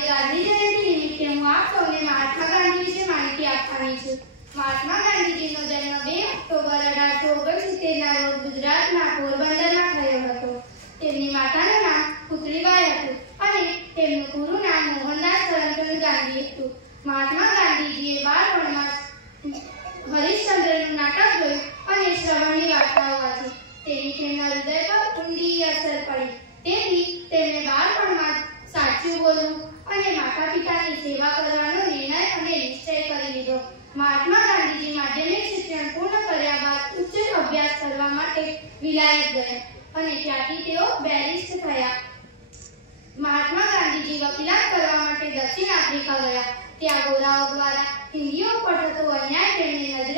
આજે ગાંધી જયંતિ નિમિત્તે હું આપ સૌને મહાત્મા ગાંધી વિશે માહિતી આપવાની છું. મહાત્મા ગાંધીજીનો જન્મ 2 ઓક્ટોબર 1869ના રોજ ગુજરાતના પોરબંદરમાં થયો હતો. તેમની માતાનું નામ પુતળીબાઈ હતું અને તેમનું પૂરું નામ મોહનદાસ કરમચંદ ગાંધી હતું. મહાત્મા ગાંધીજીએ બાળપણમાં હરિશ્ચંદ્રનું નાટક જોયું અને શ્રવણની વાર્તાઓ વાંચી. તેની તેમના હૃદય પર ઊંડી અસર પડી. તેથી તેમણે બાળપણમાં સાચું બોલવું અને માતા પિતાની સેવા કરવાનો નિર્ણય અને નિશ્ચય કરી લીધો. મહાત્મા ગાંધીજી માધ્યમિક શિક્ષણ પૂર્ણ કર્યા બાદ ઉચ્ચ અભ્યાસ કરવા માટે વિલાયત ગયા અને ત્યાંથી તેઓ બેરિસ્ટ થયા. મહાત્મા ગાંધીજી વકીલાત કરવા માટે દક્ષિણ આફ્રિકા ગયા. ત્યાં ગોરાઓ દ્વારા હિન્દીઓ પર થતો અન્યાય તેમની નજરે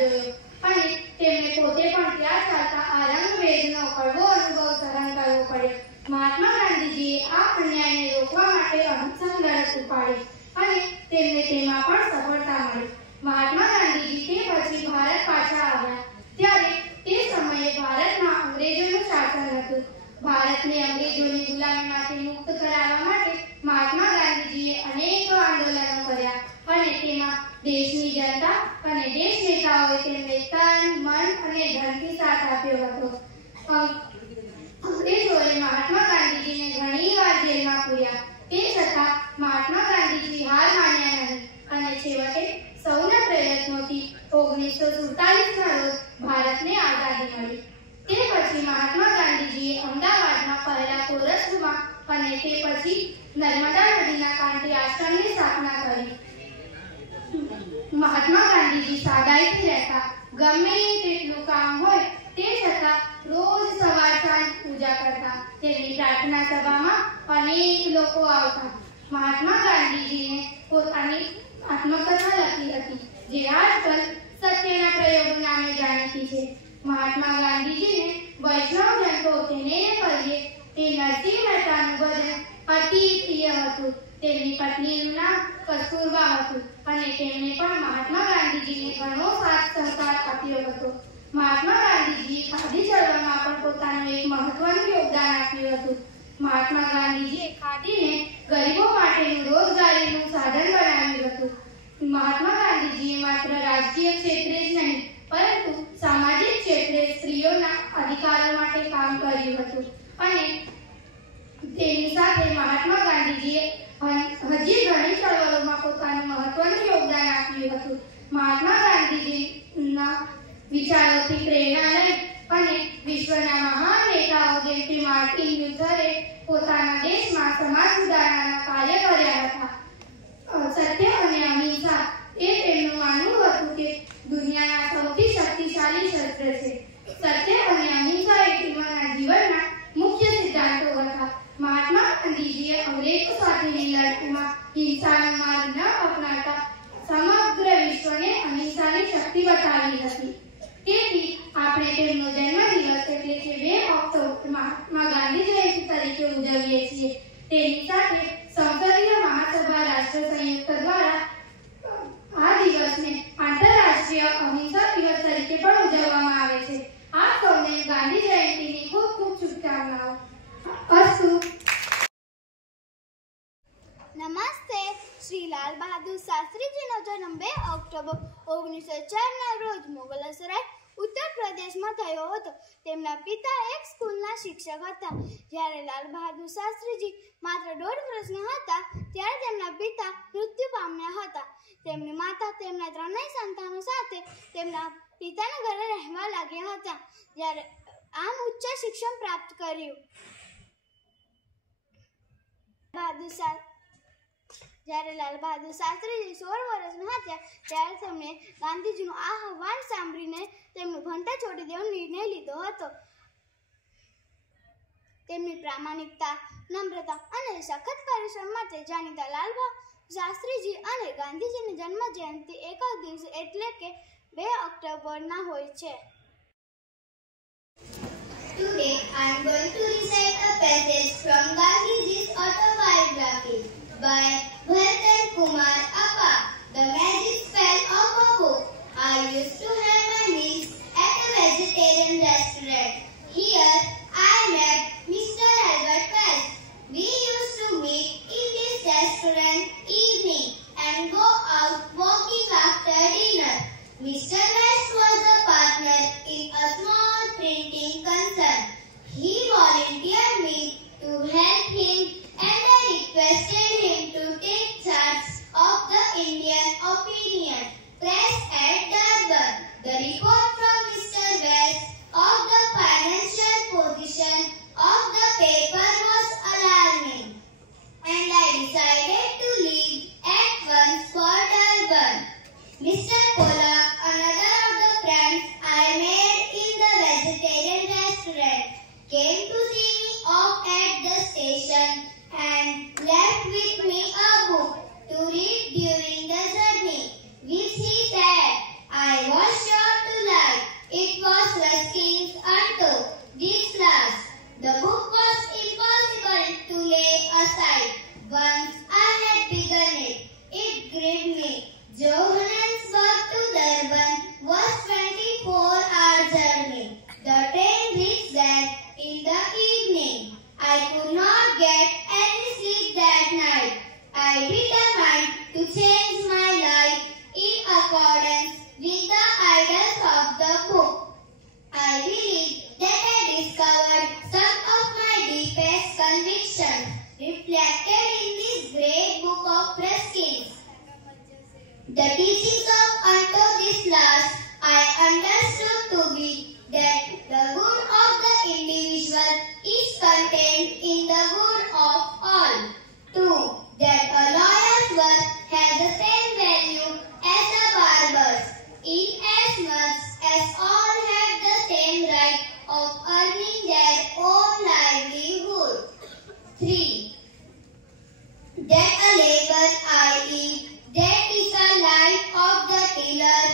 જોયો અને તેમણે પોતે પણ ત્યાં ચાલતા આ રંગભેદનો કડવો અનુભવ સહન કરવો પડ્યો. મહાત્મા ગાંધીજીએ આ અન્યાયને રોકવા માટે અહિંસક લડત ઉપાડી અને તેમને તેમાં પણ સફળતા મળી. મહાત્મા ગાંધીજી તે પછી ભારત પાછા આવ્યા. ત્યારે તે સમયે ભારતમાં અંગ્રેજોનું શાસન હતું. ભારતને અંગ્રેજોની ગુલામીમાંથી મુક્ત કરાવવા માટે મહાત્મા ગાંધીજીએ અનેક આંદોલનો કર્યા અને તેમાં દેશની જનતા અને દેશ નેતાઓએ તેમને તન, મન અને ધનથી સાથ આપ્યો હતો. અંગ્રેજોએ મહાત્મા ગાંધીજીને ઘણીવાર જેલમાં પૂર્યા. તે છતાં મહાત્મા ગાંધીજી હાર માન્યા નહીં અને છેવટે સૌના પ્રયત્નોથી 1947ના રોજ ભારતને આઝાદી મળી. તે પછી મહાત્મા ગાંધીજીએ અમદાવાદમાં પહેલા કોરસમાં અને તે પછી નર્મદા નદીના કાંઠે આશ્રમની સ્થાપના કરી. મહાત્મા ગાંધીજી સાદાઈથી રહેતા. ગમે તેટલું કામ હોય તે છતાં રોજ સવાર સાંજ પૂજા કરતા. તેમની પ્રાર્થના સભામાં અનેક લોકો આવતા. મહાત્મા ગાંધીજીને પોતાની આત્મકથા લખી હતી જે આજકાલ સત્યના પ્રયોગ નામે જાણીતી છે. મહાત્મા ગાંધીજીને વૈષ્ણવ જન તો તેને કહીએ તે નરસિંહ મહેતાનું ભજન અતિ પ્રિય હતું. તેમની પત્નીનું નામ કસ્તુરબા હતું અને તેમણે પણ મહાત્મા ગાંધીજીને ઘણો સાથ સહકાર આપ્યો હતો. મહાત્મા ગાંધીજીએ ખાદી ચળવળમાં પણ પોતાનું એક મહત્વનું યોગદાન આપ્યું હતું. મહાત્મા ગાંધીજીએ ખાદીને ગરીબો માટેનું રોજગારીનું સાધન બનાવ્યું હતું. મહાત્મા ગાંધીજીએ માત્ર રાજકીય ક્ષેત્રે જ નહીં પરંતુ સામાજિક ક્ષેત્રે સ્ત્રીઓના અધિકારો માટે કામ કર્યું હતું અને તેની સાથે મહાત્મા ગાંધીજીએ હજી ઘણી ચળવળોમાં પોતાનું મહત્વનું યોગદાન આપ્યું હતું. મહાત્મા ગાંધીજીના વિચારોથી પ્રેરણા લઈ અને વિશ્વના મહાન નેતાઓ જેમ કે માર્ટિન લ્યુથરે પોતાના દેશમાં સમાજ સુધારણાના કાર્ય કર્યા હતા. સત્ય અને અહિંસા એ તેમનું માનવું હતું કે દુનિયાના સૌથી શક્તિશાળી શસ્ત્ર છે. સત્ય અને અહિંસા એ તેમના જીવનના મુખ્ય સિદ્ધાંતો હતા. મહાત્મા ગાંધીજીએ અંગ્રેજો સાથેની લડતમાં હિંસાનો માર્ગ ન અપનાવતા સમગ્ર વિશ્વને અહિંસાની શક્તિ બતાવી હતી. તેથી આપણે તેમનો જન્મદિવસ એટલે કે 2 ઓક્ટોબર મહાત્મા ગાંધી જયંતિ તરીકે ઉજવીએ છીએ. તેની સાથે સંસદીય મહાસભા રાષ્ટ્ર સંયુક્ત દ્વારા આ દિવસને આંતરરાષ્ટ્રીય અહિંસા દિવસ તરીકે પણ ઉજવવામાં આવે છે. આપ સૌને ગાંધી જયંતિની ખૂબ ખૂબ શુભકામનાઓ. અસ્તુ. નમસ્તે. શ્રી લાલ બહાદુર શાસ્ત્રીજીનો જન્મ 2 ઓક્ટોબર 1904ના રોજ મોગલસરાય ઉત્તર પ્રદેશમાં થયો હતો. તેમના પિતા એક સ્કૂલના શિક્ષક હતા. જ્યારે લાલ બહાદુર શાસ્ત્રીજી માત્ર 1.5 વર્ષના હતા ત્યારે તેમના પિતા મૃત્યુ પામ્યા હતા. તેમની માતા તેમના 3 સંતાનો સાથે તેમના પિતાના ઘરે રહેવા લાગ્યા હતા. જ્યારે આમ ઉચ્ચ શિક્ષણ પ્રાપ્ત કર્યું. જ્યારે લાલ બહાદુર શાસ્ત્રીજી 16 વર્ષના હતા ત્યારે તેમણે ગાંધીજીનું આહ્વાન સાંભળીને તેમનું ભણતર છોડી દેવાનો નિર્ણય લીધો હતો. તેમની પ્રામાણિકતા, નમ્રતા અને સખત પરિશ્રમ માટે જાણીતા લાલ બહાદુર શાસ્ત્રીજી અને ગાંધીજીની જન્મ જયંતિ એક જ દિવસે એટલે કે 2 ઓક્ટોબરના હોય છે. Today I am going to recite a passage from Gandhiji's autobiography by Bharatan Kumar Appa, The Magic Spell of a Book. I used to have my meals at a vegetarian restaurant. Here I met Mr. Albert Wells. We used to meet in this restaurant this class. The book was impossible to lay aside. Once I had begun it, it gripped me. Johannesburg to Durban was 24-hour journey. The train reached there in the evening. I could not get any sleep that night. I determined to change my life in accordance with the ideas of the book. I believe that I discovered some of my deepest convictions reflected in this great book of Ruskin. The teachings of unto this last I understood to be that the good of the individual is contained in the good of all. 2. That a lawyer's work has the same value as a barber's, inasmuch as all have the same right of earning their own livelihood. 3. That a labor, i.e., that is a life of the tiller,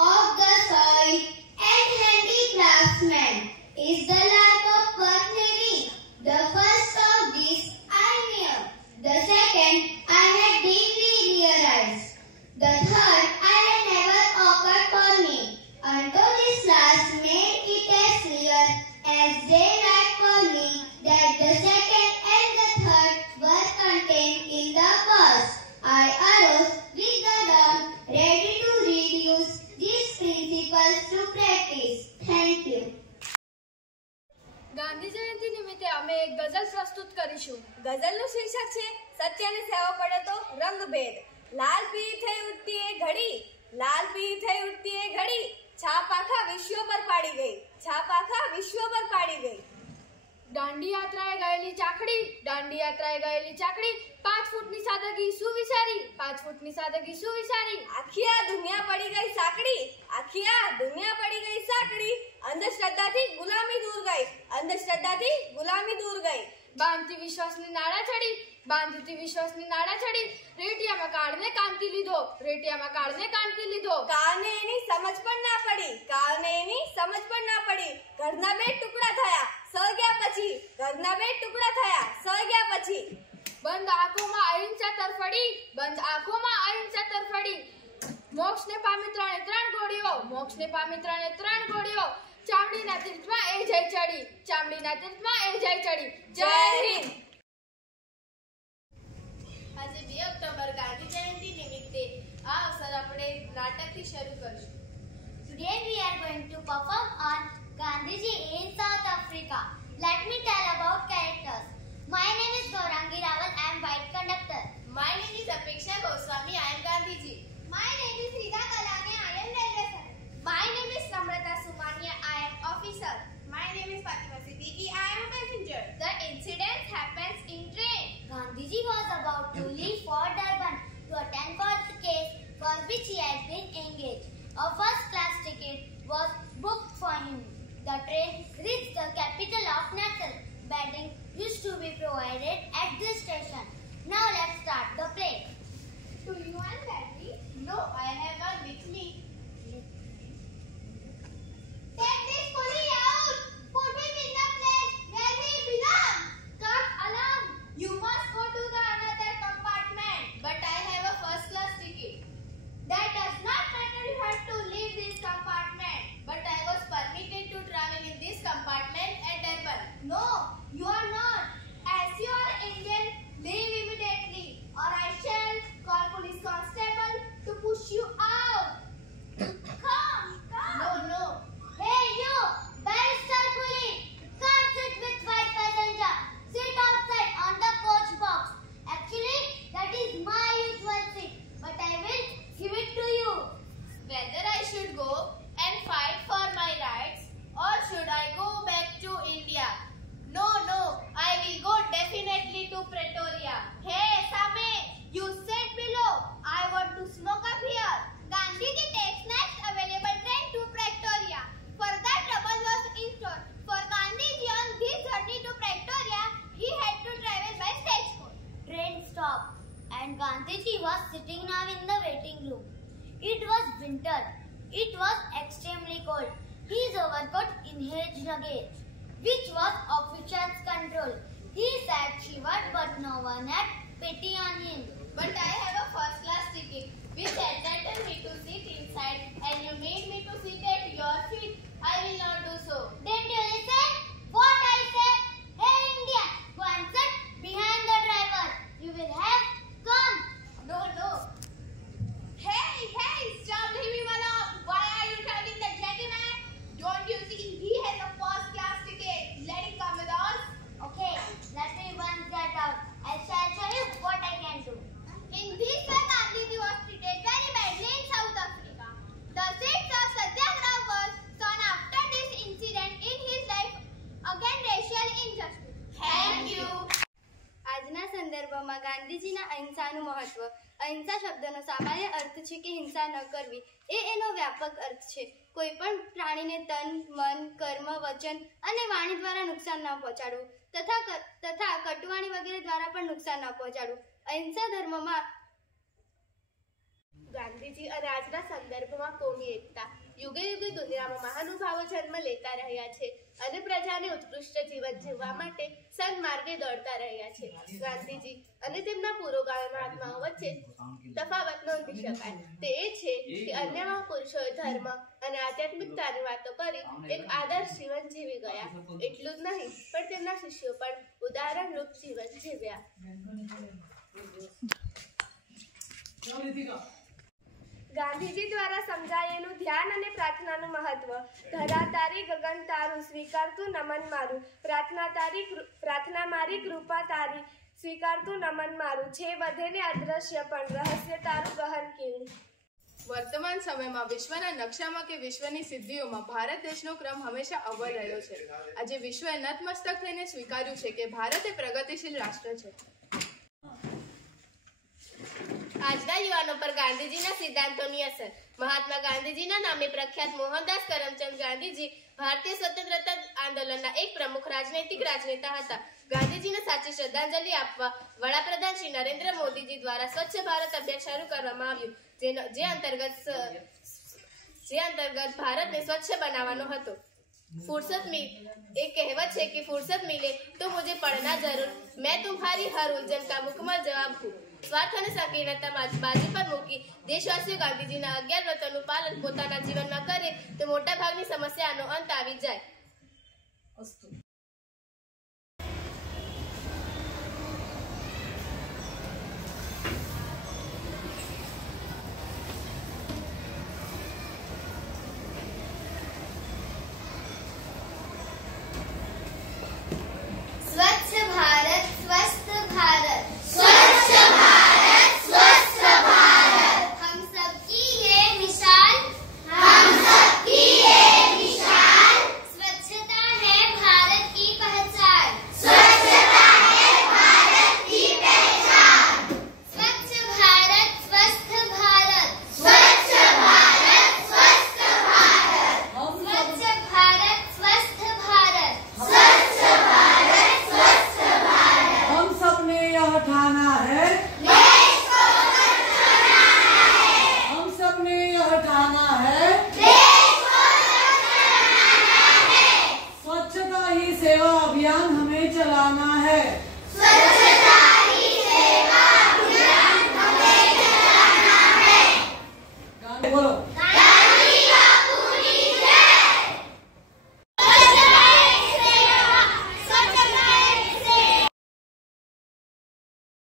of the soil, and handicraftsman, is the life of work living. The first of these I knew. The second I had deeply realized. The third I had never occurred for me. Until this last made it as clear as daylight for me that the second and the third were contained in the first. I arose with the dawn, ready to reduce these principles to practice. Thank you. Gandhi Jayanti નિમિત્તે અમે એક ગઝલ પ્રસ્તુત કરીશું. ગઝલનું શીર્ષક છે સત્યને સેવો પડે તો રંગભેદ. લાલ પીળી થઈ ઉઠતી એ ઘડી, લાલ પીળી થઈ ઉઠતી એ ઘડી, છાપ આખા વિશ્વ પર પાડી ગઈ, છાપ આખા વિશ્વ પર પાડી ગઈ. દાંડી યાત્રાએ ગયેલી ચાકડી, દાંડી યાત્રાએ ગયેલી ચાકડી, 5 ફૂટની સાદગી સુવિચારી, 5 ફૂટની સાદગી સુવિચારી. આખી આ દુનિયા પડી ગઈ સાંકડી, આખી આ દુનિયા પડી ગઈ સાંકડી. અંધશ્રદ્ધાથી ગુલામી દૂર ગઈ, અંધશ્રદ્ધાથી ગુલામી દૂર ગઈ. બાંધતી વિશ્વાસની નાડા ચડી, બાંધતી વિશ્વાસની નાડા ચડી, રેટિયામાં કાળને કાંતિ લીધો, રેટિયામાં કાળને કાંતિ લીધો. કાળને એની સમજ પણ ના પડી, કાળને એની સમજ પણ ના પડી. ઘરના 2 ટુકડા થયા, સળગ્યા પછી, ઘરના 2 ટુકડા થયા, સળગ્યા પછી. બંધ આંખોમાં અહિંસા તરફડી, બંધ આંખોમાં અહિંસા તરફડી. મોક્ષને પામી 3 ઘોડીઓ, મોક્ષને પામી 3 ઘોડીઓ. ચામડીના તીર્થમાં એ જય ચડી, ચામડીના તીર્થમાં એ જય ચડી. જય હિન્દ. આજે 2 ઓક્ટોબર ગાંધી જયંતિ નિમિત્તે આ અવસર આપણે નાટકથી શરૂ કરીશું. Today we are going to perform on Gandhiji in South Africa. Let me tell about characters. My name is Gaurangi Rawal. I am white conductor. My name is Apeksha Goswami. I am Gandhiji. My name is Rita Kalane. I am railway sir. My name is Namrata Sumania. I am officer. My name is Fatima Siddiqui. I am a passenger. The incident happens in train. Gandhiji was about to leave for Durban to attend for the case for which he had been engaged. A first-class ticket was booked for him. The train reached the capital of Natal. Bedding used to be provided at this station. Now let's start the play. Do you want battery? No, I have one with me. Take this pulley out. Put him in the place where he belongs. Stop alarm. You must go to the another compartment. But I have a first class ticket. That does not matter. You have to leave this compartment. But I was permitted to travel in this compartment at Durban. No, you are not. As you are Indian, leave immediately, or I shall call police constable to push you out. Come. No. Hey you, barrister pulley, can't sit with white passenger. Sit outside on the coach box. Actually, that is my usual seat, but I will give it to you. Whether I should go and fight for my rights or should I go back to India? No, I will go definitely to Pretoria. Hey Same, you sit below. I want to smoke up here. Gandhiji takes next available train to Pretoria. Further trouble was in store for Gandhiji on this journey to Pretoria. He had to travel by stagecoach. Train stopped and Gandhiji was sitting now in the waiting room. It was winter. It was extremely cold. His overcoat in his luggage. which was officials' control. He said she would, but no one had pity on him. But I have a first-class ticket, which entitled me to sit inside, and you made me to sit at your feet. I will not do so. Didn't you listen? What I said? Hey India, go and sit behind the driver. You will have come. No, no. Hey, stop leaving me alone. Why are you driving the gentleman? Don't you see he has a first-class ticket? Let him come with us. Okay, let me once get out. I shall show you what I can do. In this way, Gandhiji was treated very badly in South Africa. The seeds of Satyagraha was sown after this incident in his life against racial injustice. Thank you. આજના સંદર્ભમાં ગાંધીજીના અહિંસાનું મહત્વ. અહિંસા શબ્દનો સામાન્ય અર્થ છે કે હિંસા ન કરવી. એનો વ્યાપક અર્થ છે કોઈ પણ પ્રાણીને તન, મન, કર્મ, વચન અને વાણી દ્વારા નુકસાન ન પહોંચાડવું તથા કટુવાણી વગેરે દ્વારા પણ નુકસાન ન પહોંચાડવું. અહિંસા ધર્મમાં ગાંધીજી અને આજના સંદર્ભમાં કોમી એકતા. યુગે યુગે દુનિયામાં મહાનુભાવો જન્મ લેતા રહ્યા છે અને પ્રજાને ઉત્કૃષ્ટ જીવન જીવવા માટે સન્માર્ગે દોડતા રહ્યા છે. ગાંધીજી અને તેમના પુરોગામી મહાત્માઓ વચ્ચે તફાવત નોંધી શકાય. તે એ છે કે અન્ય મહાપુરુષોએ ધર્મ અને આધ્યાત્મિકતાની વાતો કરી એક આદર્શ જીવન જીવી ગયા. એટલું જ નહીં, પણ તેમના શિષ્યો પણ ઉદાહરણરૂપ જીવન જીવ્યા. ગાંધીજી દ્વારા સમજાયેલું ધ્યાન અને પ્રાર્થનાનું મહત્વ. ધરા તારી ગગન તારું, સ્વીકારતું નમન મારું. પ્રાર્થના મારી, કૃપા તારી, સ્વીકારતું નમન મારું. છે વધેને અદ્રશ્ય પણ, રહસ્ય તારું ગહન કેવું. વર્તમાન સમયમાં વિશ્વના નકશામાં કે વિશ્વની સિદ્ધિઓમાં ભારત દેશનો ક્રમ હંમેશા અવ્વલ રહ્યો છે. આજે વિશ્વએ નતમસ્તક થઈને સ્વીકાર્યું છે કે ભારત એ પ્રગતિશીલ રાષ્ટ્ર છે. આજના યુવાનો પર ગાંધીજીના સિદ્ધાંતોની અસર. મહાત્મા ગાંધીજીના નામે પ્રખ્યાત મોહનદાસ કરમચંદ ગાંધીજી ભારતીય સ્વતંત્રતા આંદોલનના એક પ્રમુખ રાજનેતા હતા. ગાંધીજીને સાચી શ્રદ્ધાંજલિ આપવા વડાપ્રધાન શ્રી નરેન્દ્ર મોદીજી દ્વારા સ્વચ્છ ભારત અભિયાન શરૂ કરવામાં આવ્યું, જે અંતર્ગત ભારતને સ્વચ્છ બનાવવાનો હતો. एक कहावत है कि फुर्सत मिले तो मुझे पढ़ना जरूर, मैं तुम्हारी हर उलझन का मुकम्मल जवाब हूँ. स्वार्थ અને સંકીર્ણતા બાજુ પર મૂકી દેશવાસીઓ ગાંધીજીના 11 વ્રતોનું પાલન પોતાના જીવનમાં કરે તો મોટા ભાગની સમસ્યાનો અંત આવી જાય. स्वच्छ भारत स्वस्थ भारत, स्वच्छ भारत स्वस्थ भारत, हम सबकी ये मिसाल, हम सबकी ये मिसाल. स्वच्छता है भारत की पहचान, स्वच्छता है भारत की पहचान. स्वच्छ भारत स्वस्थ भारत, स्वच्छ भारत स्वस्थ भारत, स्वच्छ भारत स्वस्थ भारत, स्वच्छ भारत स्वस्थ भारत. हम सबने यह ठाना है, देश को बचाना है, हम सबने यह ठाना है, देश को बचाना है. स्वच्छता ही सेवा अभियान हमें चलाना है. स्वच्छता ही सेवा अभियान हमें चलाना है. बोलो.